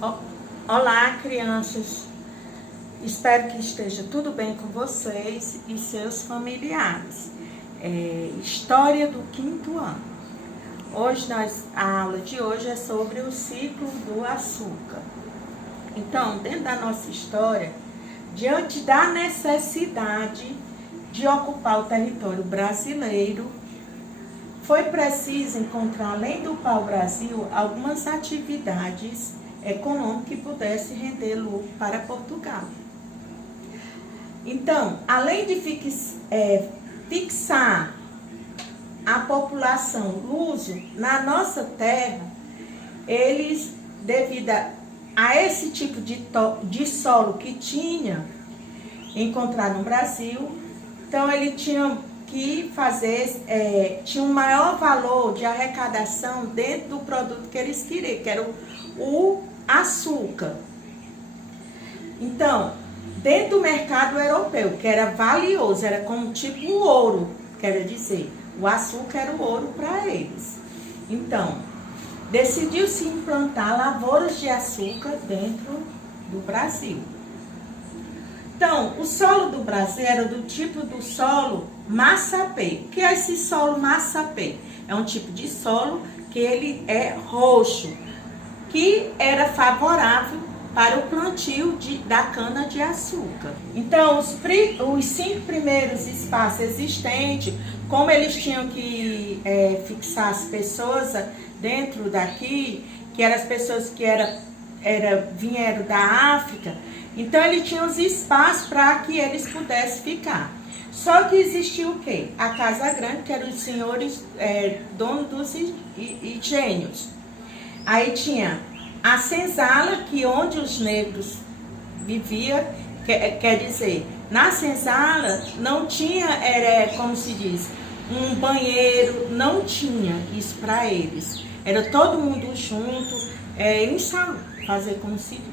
Olá, crianças. Espero que esteja tudo bem com vocês e seus familiares. História do 5º ano. A aula de hoje é sobre o ciclo do açúcar. Então, dentro da nossa história, diante da necessidade de ocupar o território brasileiro, foi preciso encontrar, além do pau-brasil, algumas atividades econômicas que pudessem render lucro para Portugal. Então, além de fixar a população luso na nossa terra, eles, devido a esse tipo de solo que tinha encontrado no Brasil, então ele tinha que tinha um maior valor de arrecadação dentro do produto que eles queriam, que era o açúcar. Então, dentro do mercado europeu, que era valioso, era como tipo um ouro, quer dizer, o açúcar era o ouro para eles. Então, decidiu-se implantar lavouras de açúcar dentro do Brasil. Então, o solo do Brasil era do tipo do solo massapê. O que é esse solo massapê? É um tipo de solo que ele é roxo, que era favorável para o plantio da cana-de-açúcar. Então, os 5 primeiros espaços existentes, como eles tinham que fixar as pessoas dentro daqui, que eram as pessoas que vieram da África, então ele tinha os espaços para que eles pudessem ficar. Só que existia o quê? A Casa Grande, que eram os senhores donos dos engenhos. Aí tinha a senzala, que onde os negros viviam, quer dizer, na senzala não tinha, como se diz, um banheiro, não tinha isso para eles. Era todo mundo junto, em salão, fazer como se diz.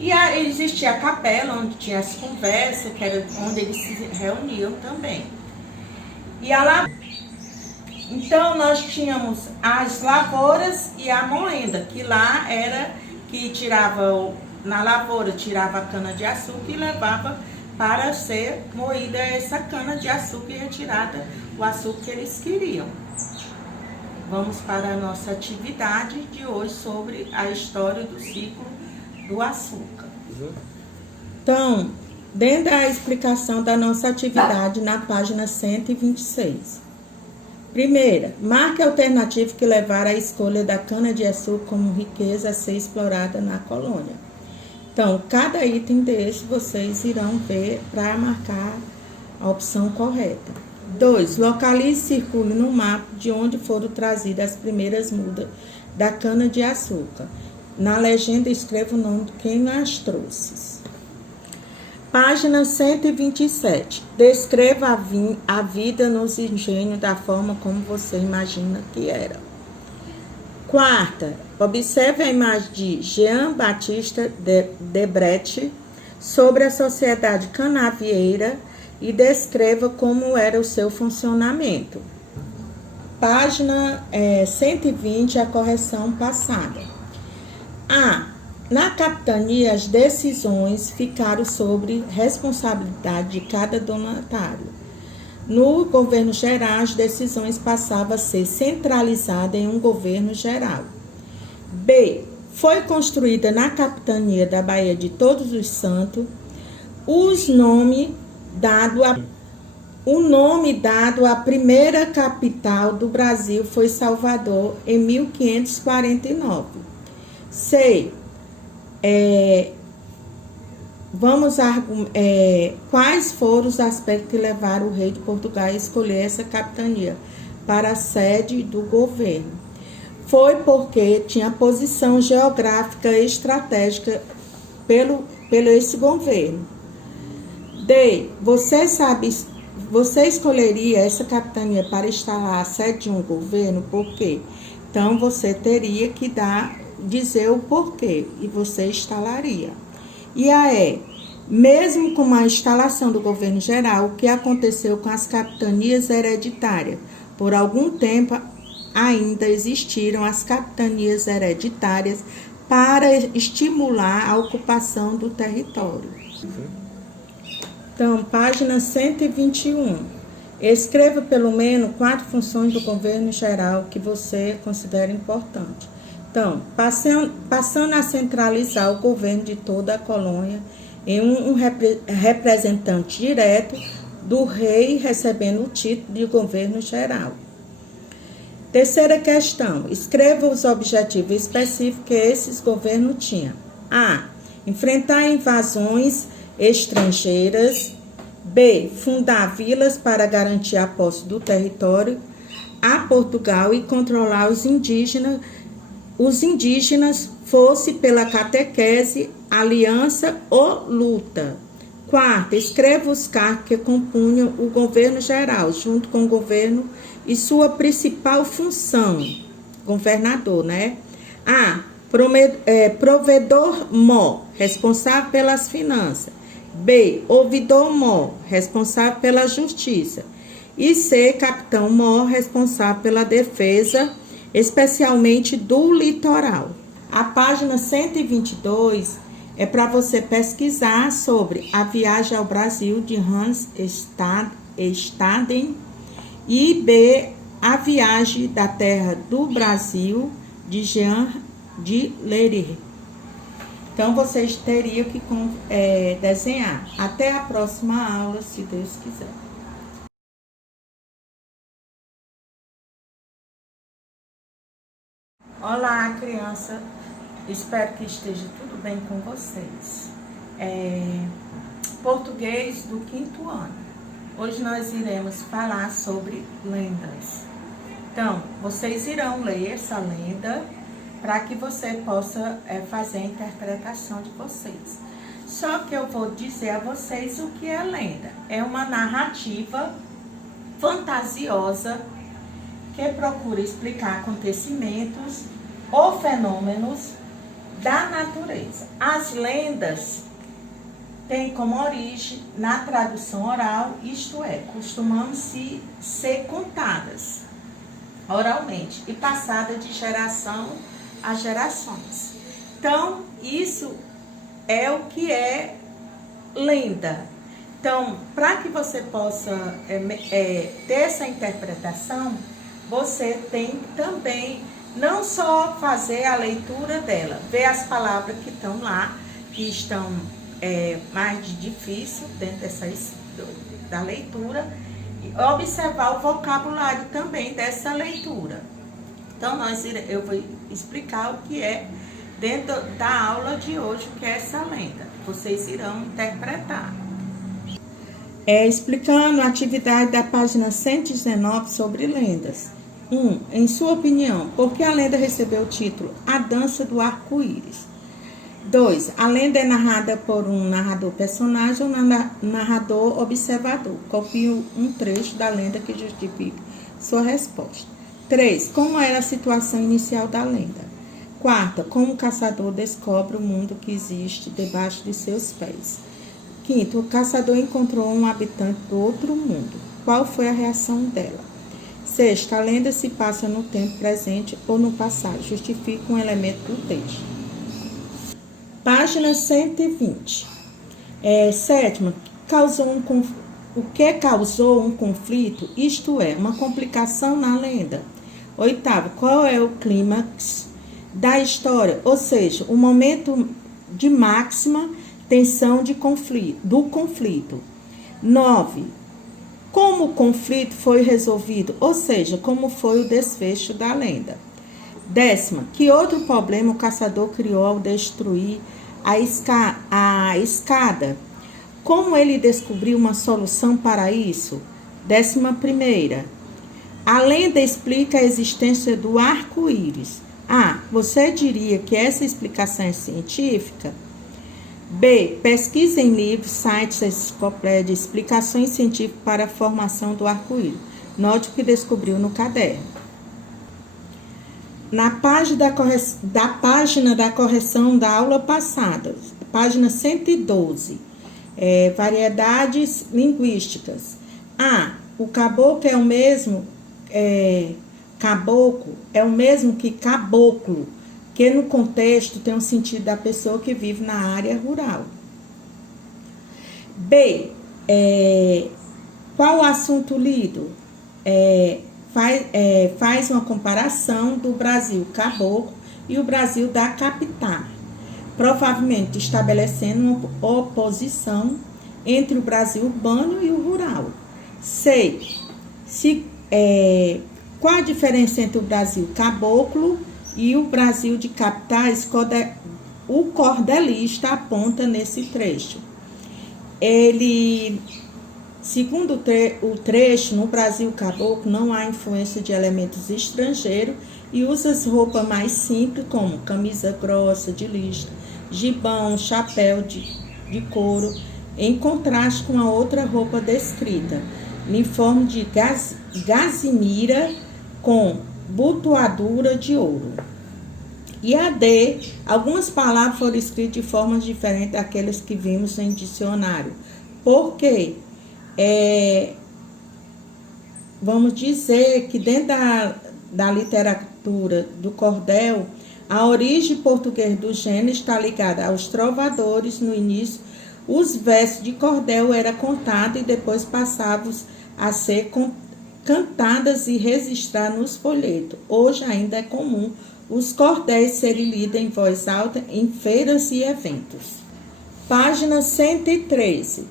E aí existia a capela, onde tinha as conversas, que era onde eles se reuniam também. Então, nós tínhamos as lavouras e a moenda, que lá era que na lavoura tirava a cana-de-açúcar e levava para ser moída essa cana-de-açúcar e retirada o açúcar que eles queriam. Vamos para a nossa atividade de hoje sobre a história do ciclo do açúcar. Então, dentro da explicação da nossa atividade na página 126. Primeira, marque a alternativa que levar à escolha da cana-de-açúcar como riqueza a ser explorada na colônia. Então, cada item desse vocês irão ver para marcar a opção correta. 2. Localize e circule no mapa de onde foram trazidas as primeiras mudas da cana-de-açúcar. Na legenda, escreva o nome de quem as trouxe. Página 127. Descreva a vida nos engenhos da forma como você imagina que era. 4. Observe a imagem de Jean-Baptiste Debrecht sobre a sociedade canavieira e descreva como era o seu funcionamento. Página 120, a correção passada. Na capitania, as decisões ficaram sobre responsabilidade de cada donatário. No governo geral, as decisões passavam a ser centralizadas em um governo geral. B. Foi construída na capitania da Baía de Todos os Santos o nome dado à primeira capital do Brasil foi Salvador, em 1549. C. Quais foram os aspectos que levaram o rei de Portugal a escolher essa capitania para a sede do governo? Foi porque tinha posição geográfica estratégica pelo esse governo. D. Você escolheria essa capitania para instalar a sede de um governo? Por quê? Então, você teria que dizer o porquê e você instalaria. E a E. Mesmo com a instalação do governo geral, o que aconteceu com as capitanias hereditárias? Por algum tempo ainda existiram as capitanias hereditárias para estimular a ocupação do território. Então, página 121. Escreva pelo menos 4 funções do governo geral que você considera importante. Então, passando a centralizar o governo de toda a colônia em um representante direto do rei, recebendo o título de governo geral. Terceira questão, escreva os objetivos específicos que esses governos tinham. A. Enfrentar invasões estrangeiras. B. Fundar vilas para garantir a posse do território a Portugal e controlar os indígenas, fosse pela catequese, aliança ou luta. Quarta, escreva os cargos que compunham o governo geral, junto com o governo e sua principal função, governador, né? A. Provedor-mor, responsável pelas finanças. B. Ouvidor-mor, responsável pela justiça. E C. Capitão-mor, responsável pela defesa, especialmente do litoral. A página 122 é para você pesquisar sobre a viagem ao Brasil de Hans Staden e B. A viagem da terra do Brasil de Jean de Lery. Então, vocês teriam que desenhar. Até a próxima aula, se Deus quiser. Olá, criança. Espero que esteja tudo bem com vocês. Português do 5º ano. Hoje nós iremos falar sobre lendas. Então, vocês irão ler essa lenda para que você possa fazer a interpretação de vocês. Só que eu vou dizer a vocês o que é lenda. É uma narrativa fantasiosa que procura explicar acontecimentos ou fenômenos da natureza. As lendas têm como origem na tradução oral, isto é, costumam ser contadas oralmente e passadas de geração a gerações. Então, isso é o que é lenda. Então, para que você possa ter essa interpretação, você tem também não só fazer a leitura dela, ver as palavras que estão lá, que estão mais difícil dentro da leitura, e observar o vocabulário também dessa leitura. Então, eu vou explicar o que é dentro da aula de hoje, o que é essa lenda. Vocês irão interpretar. Explicando a atividade da página 119 sobre lendas. 1. Em sua opinião, por que a lenda recebeu o título A Dança do Arco-Íris? 2. A lenda é narrada por um narrador personagem ou narrador observador. Copie um trecho da lenda que justifique sua resposta. 3. Como era a situação inicial da lenda? 4. Como o caçador descobre o mundo que existe debaixo de seus pés? 5. O caçador encontrou um habitante do outro mundo. Qual foi a reação dela? 6. A lenda se passa no tempo presente ou no passado. Justifica um elemento do texto. Página 120. 7. O que causou um conflito, isto é, uma complicação na lenda. 8. Qual é o clímax da história, ou seja, o momento de máxima tensão do conflito. 9. Como o conflito foi resolvido, ou seja, como foi o desfecho da lenda. 10. Que outro problema o caçador criou ao destruir a escada? Como ele descobriu uma solução para isso? 11. A lenda explica a existência do arco-íris. A. Você diria que essa explicação é científica? B. Pesquise em livros, sites, enciclopédias, explicações científicas para a formação do arco-íris. Note o que descobriu no caderno. Na página da correção da aula passada, página 112, variedades linguísticas. A. O caboclo é o mesmo que caboclo. que no contexto tem um sentido da pessoa que vive na área rural. B. Qual o assunto lido? Faz uma comparação do Brasil caboclo e o Brasil da capital, provavelmente estabelecendo uma oposição entre o Brasil urbano e o rural. C. Qual a diferença entre o Brasil caboclo e o Brasil de capitais? O cordelista aponta nesse trecho. Segundo o trecho, no Brasil caboclo não há influência de elementos estrangeiros e usa as roupas mais simples, como camisa grossa de listra, gibão, chapéu de couro, em contraste com a outra roupa descrita, uniforme de gazimira com botoadura de ouro. E a D, algumas palavras foram escritas de formas diferentes daquelas que vimos em dicionário. Por quê? Vamos dizer que dentro da literatura do cordel, a origem portuguesa do gênero está ligada aos trovadores. No início, os versos de cordel eram contados e depois passavam a ser cantadas e registradas nos folhetos. Hoje ainda é comum os cordéis serem lidos em voz alta em feiras e eventos. Página 113.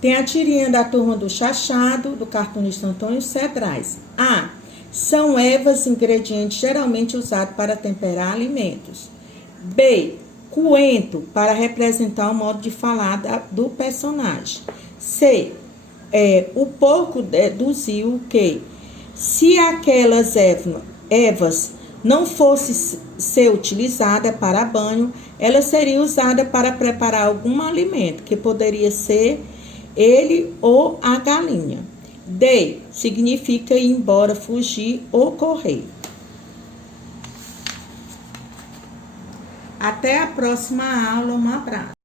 Tem a tirinha da Turma do Chachado, do cartunista Antônio Cedrais. A. São ervas, ingredientes geralmente usados para temperar alimentos. B. Coentro, para representar o modo de falar do personagem. C. O porco deduziu que, se aquelas ervas não fossem ser utilizadas para banho, elas seriam usadas para preparar algum alimento, que poderia ser ele ou a galinha. D. Significa ir embora, fugir ou correr. Até a próxima aula. Um abraço.